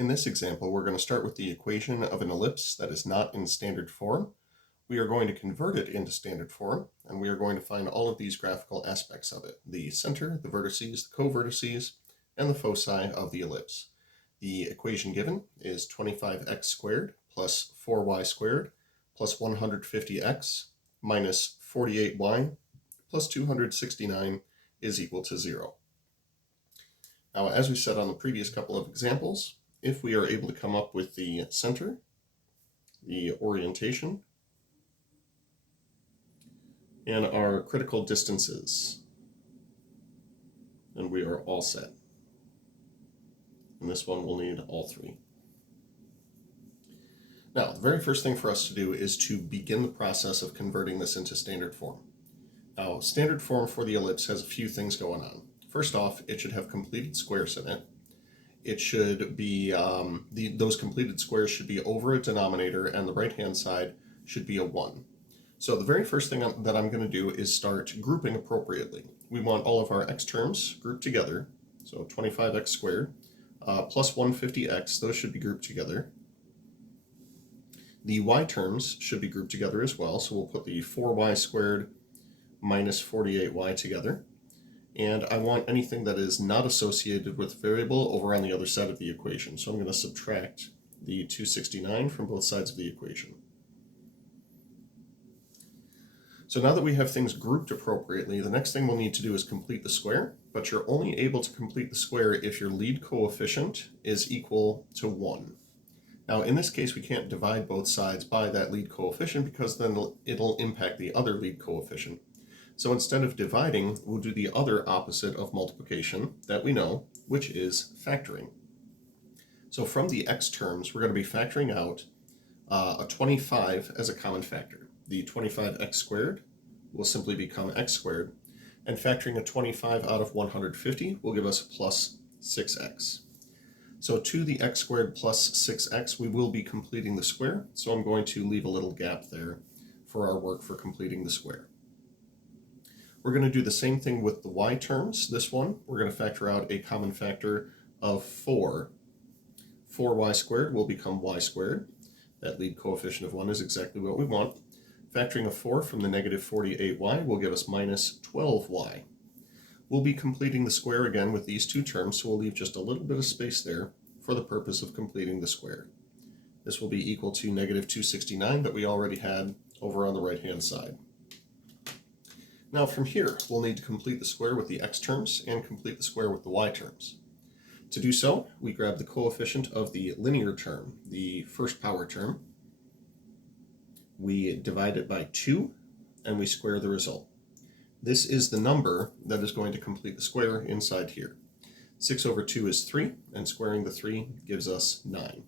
In this example, we're going to start with the equation of an ellipse that is not in standard form. We are going to convert it into standard form, and we are going to find all of these graphical aspects of it: the center, the vertices, the co-vertices, and the foci of the ellipse. The equation given is 25x squared plus 4y squared plus 150x minus 48y plus 269 is equal to 0. Now, as we said on the previous couple of examples, if we are able to come up with the center, the orientation, and our critical distances, then we are all set. And this one will need all three. Now, the very first thing for us to do is to begin the process of converting this into standard form. Now, standard form for the ellipse has a few things going on. First off, it should have completed squares in it. It should be, those completed squares should be over a denominator, and the right-hand side should be a 1. So the very first thing that I'm going to do is start grouping appropriately. We want all of our x terms grouped together, so 25x squared plus 150x, those should be grouped together. The y terms should be grouped together as well, so we'll put the 4y squared minus 48y together. And I want anything that is not associated with variable over on the other side of the equation. So I'm going to subtract the 269 from both sides of the equation. So now that we have things grouped appropriately, the next thing we'll need to do is complete the square, but you're only able to complete the square if your lead coefficient is equal to 1. Now in this case, we can't divide both sides by that lead coefficient because then it'll impact the other lead coefficient. So instead of dividing, we'll do the other opposite of multiplication that we know, which is factoring. So from the x terms, we're going to be factoring out a 25 as a common factor. The 25x squared will simply become x squared, and factoring a 25 out of 150 will give us plus 6x. So to the x squared plus 6x, we will be completing the square, so I'm going to leave a little gap there for our work for completing the square. We're going to do the same thing with the y terms. This one, we're going to factor out a common factor of 4. 4y squared will become y squared. That lead coefficient of 1 is exactly what we want. Factoring a 4 from the negative 48y will give us minus 12y. We'll be completing the square again with these two terms, so we'll leave just a little bit of space there for the purpose of completing the square. This will be equal to negative 269 that we already had over on the right-hand side. Now from here, we'll need to complete the square with the x terms and complete the square with the y terms. To do so, we grab the coefficient of the linear term, the first power term. We divide it by 2, and we square the result. This is the number that is going to complete the square inside here. 6 over 2 is 3, and squaring the 3 gives us 9.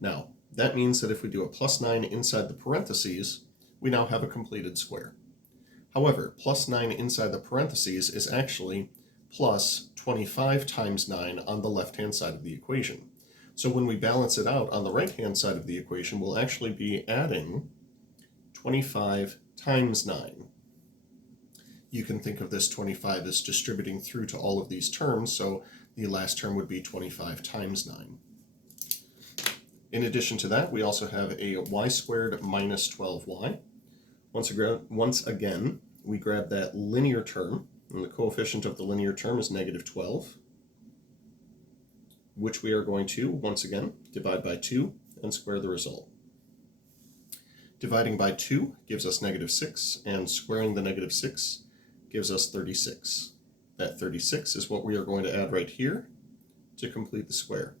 Now, that means that if we do a plus 9 inside the parentheses, we now have a completed square. However, plus 9 inside the parentheses is actually plus 25 times 9 on the left-hand side of the equation. So when we balance it out on the right-hand side of the equation, we'll actually be adding 25 times 9. You can think of this 25 as distributing through to all of these terms, so the last term would be 25 times 9. In addition to that, we also have a y squared minus 12y. Once again, we grab that linear term, and the coefficient of the linear term is negative 12, which we are going to, once again, divide by 2 and square the result. Dividing by 2 gives us negative 6, and squaring the negative 6 gives us 36. That 36 is what we are going to add right here to complete the square.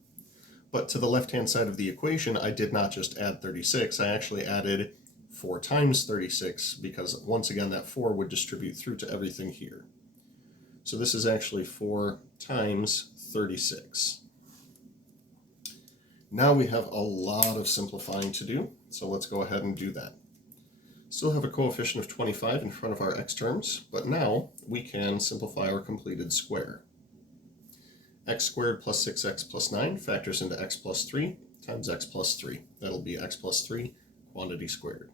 But to the left-hand side of the equation, I did not just add 36, I actually added 4 times 36, because once again that 4 would distribute through to everything here. So this is actually 4 times 36. Now we have a lot of simplifying to do, so let's go ahead and do that. Still have a coefficient of 25 in front of our x terms, but now we can simplify our completed square. X squared plus 6x plus 9 factors into x plus 3 times x plus 3. That'll be x plus 3 quantity squared.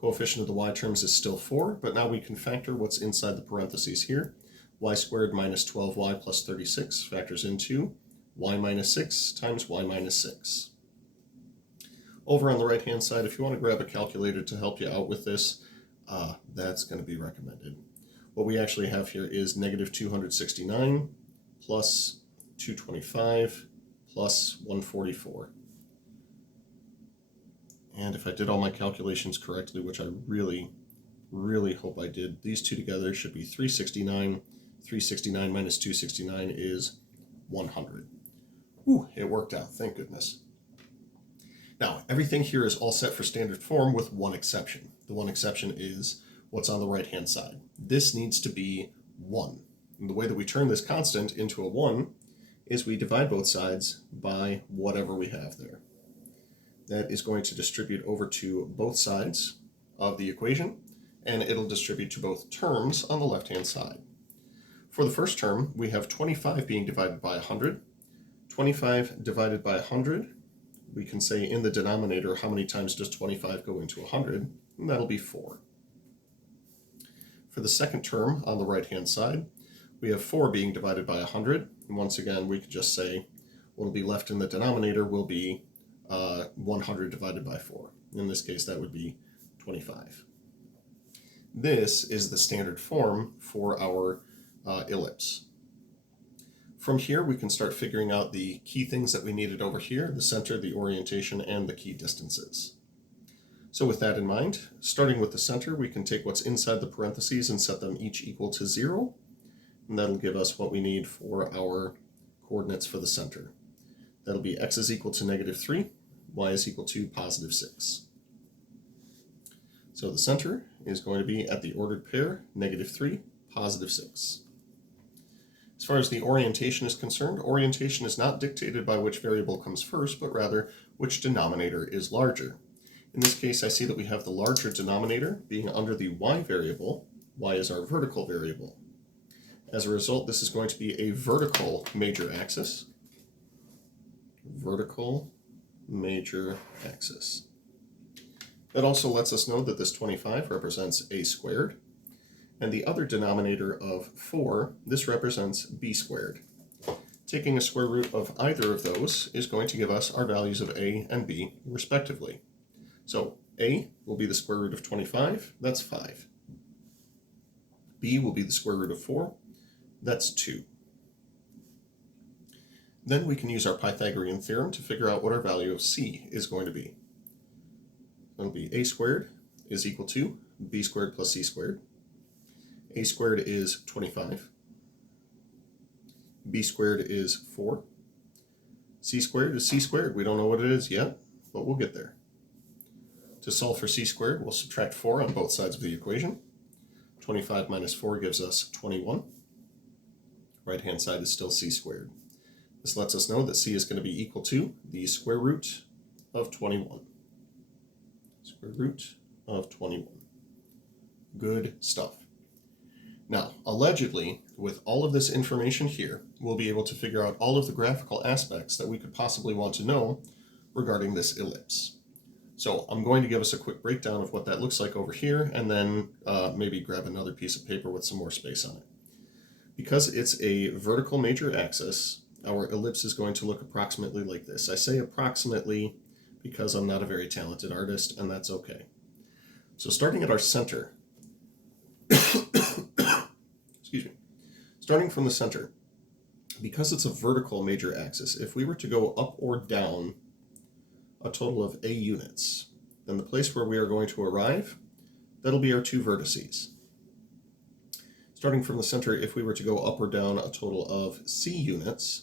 Coefficient of the y terms is still 4, but now we can factor what's inside the parentheses here. Y squared minus 12y plus 36 factors into y minus 6 times y minus 6. Over on the right-hand side, if you want to grab a calculator to help you out with this, that's going to be recommended. What we actually have here is negative 269 plus 225 plus 144. And if I did all my calculations correctly, which I really hope I did, these two together should be 369. 369 minus 269 is 100. Ooh, it worked out, thank goodness. Now, everything here is all set for standard form with one exception. The one exception is what's on the right-hand side. This needs to be 1. And the way that we turn this constant into a 1 is we divide both sides by whatever we have there. That is going to distribute over to both sides of the equation, and it'll distribute to both terms on the left-hand side. For the first term, we have 25 being divided by 100. 25 divided by 100, we can say in the denominator, how many times does 25 go into 100? And that'll be 4. For the second term on the right-hand side, we have 4 being divided by 100. And once again, we could just say what'll be left in the denominator will be 100 divided by 4. In this case, that would be 25. This is the standard form for our ellipse. From here, we can start figuring out the key things that we needed over here, the center, the orientation, and the key distances. So with that in mind, starting with the center, we can take what's inside the parentheses and set them each equal to 0. And that'll give us what we need for our coordinates for the center. That'll be x is equal to negative 3, y is equal to positive 6. So the center is going to be at the ordered pair, negative 3, positive 6. As far as the orientation is concerned, orientation is not dictated by which variable comes first, but rather which denominator is larger. In this case, I see that we have the larger denominator being under the y variable. Y is our vertical variable. As a result, this is going to be a vertical major axis. Vertical major axis. That also lets us know that this 25 represents a squared. And the other denominator of 4, this represents b squared. Taking a square root of either of those is going to give us our values of a and b, respectively. So a will be the square root of 25, that's 5. B will be the square root of 4, that's 2. Then we can use our Pythagorean theorem to figure out what our value of c is going to be. It'll be a squared is equal to b squared plus c squared. A squared is 25. B squared is 4. C squared is c squared. We don't know what it is yet, but we'll get there. To solve for c squared, we'll subtract 4 on both sides of the equation. 25 minus 4 gives us 21. Right-hand side is still c squared. This lets us know that c is going to be equal to the square root of 21. Square root of 21. Good stuff. Now, allegedly, with all of this information here, we'll be able to figure out all of the graphical aspects that we could possibly want to know regarding this ellipse. So I'm going to give us a quick breakdown of what that looks like over here, and then maybe grab another piece of paper with some more space on it. Because it's a vertical major axis, our ellipse is going to look approximately like this. I say approximately because I'm not a very talented artist, and that's okay. So starting at our center, excuse me, starting from the center, because it's a vertical major axis, if we were to go up or down a total of a units, then the place where we are going to arrive, that'll be our 2 vertices. Starting from the center, if we were to go up or down a total of c units,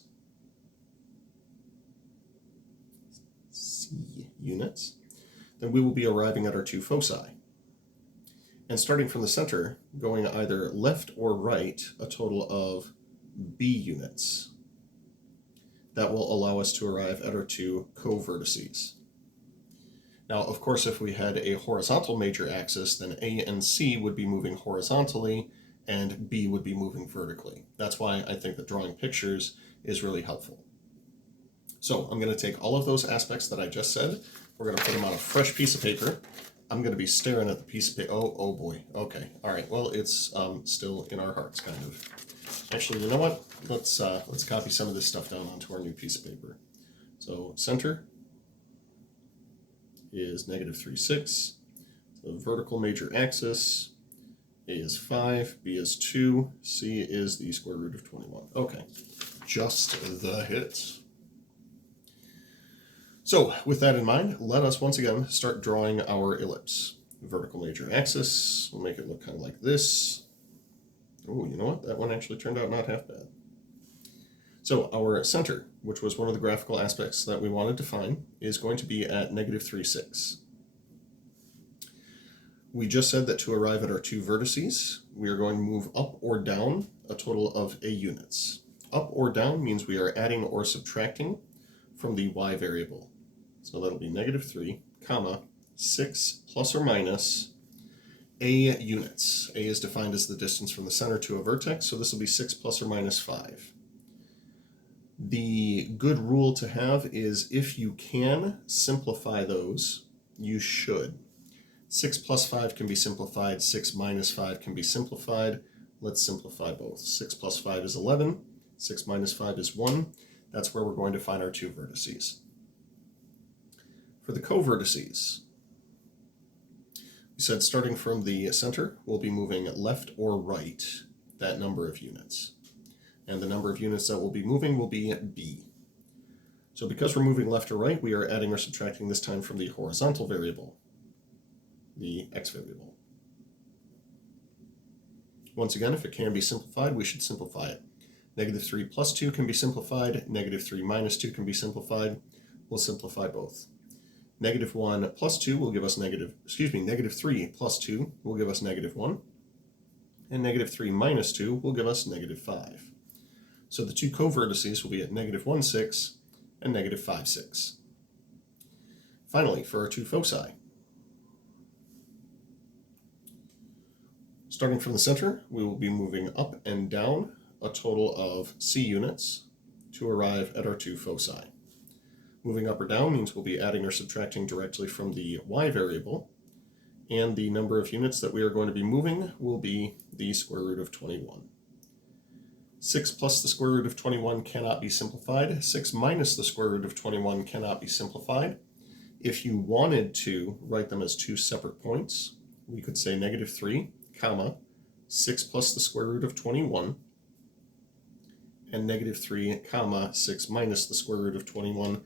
then we will be arriving at our 2 foci. And starting from the center, going either left or right, a total of b units. That will allow us to arrive at our 2 co-vertices. Now, of course, if we had a horizontal major axis, then A and C would be moving horizontally, and B would be moving vertically. That's why I think that drawing pictures is really helpful. So I'm going to take all of those aspects that I just said, we're going to put them on a fresh piece of paper. I'm going to be staring at the piece of paper. Oh boy. Okay. All right. Well, it's still in our hearts, kind of. Actually, you know what? Let's copy some of this stuff down onto our new piece of paper. So center is -3, 6. The vertical major axis, A is 5, B is 2, C is the square root of 21. Okay, just the hits. So with that in mind, let us once again start drawing our ellipse. Vertical major axis, we'll make it look kind of like this. Oh, you know what? That one actually turned out not half bad. So our center, which was one of the graphical aspects that we wanted to find, is going to be at -3, 6. We just said that to arrive at our two vertices, we are going to move up or down a total of a units. Up or down means we are adding or subtracting from the y variable. So that'll be -3, comma, 6 plus or minus a units. A is defined as the distance from the center to a vertex, so this will be 6 plus or minus 5. The good rule to have is if you can simplify those, you should. 6 plus 5 can be simplified, 6 minus 5 can be simplified. Let's simplify both. 6 plus 5 is 11, 6 minus 5 is 1. That's where we're going to find our two vertices. For the co-vertices, we said starting from the center, we'll be moving left or right that number of units. And the number of units that we'll be moving will be b. So because we're moving left or right, we are adding or subtracting this time from the horizontal variable, the x variable. Once again, if it can be simplified, we should simplify it. -3 plus 2 can be simplified, -3 minus 2 can be simplified. We'll simplify both. -1 plus 2 will give us -3 plus 2 will give us -1, and -3 minus 2 will give us -5. So the two co-vertices will be at -1, 6 and -5, 6. Finally, for our two foci, starting from the center, we will be moving up and down a total of c units to arrive at our two foci. Moving up or down means we'll be adding or subtracting directly from the y variable, and the number of units that we are going to be moving will be the square root of 21. 6 plus the square root of 21 cannot be simplified. 6 minus the square root of 21 cannot be simplified. If you wanted to write them as two separate points, we could say -3, comma, 6 plus the square root of 21, and -3, comma, 6 minus the square root of 21.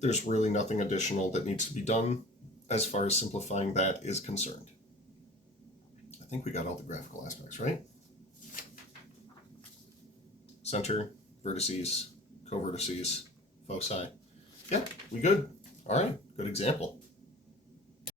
There's really nothing additional that needs to be done as far as simplifying that is concerned. I think we got all the graphical aspects, right? Center, vertices, co-vertices, foci. Yeah, we good. All right, good example.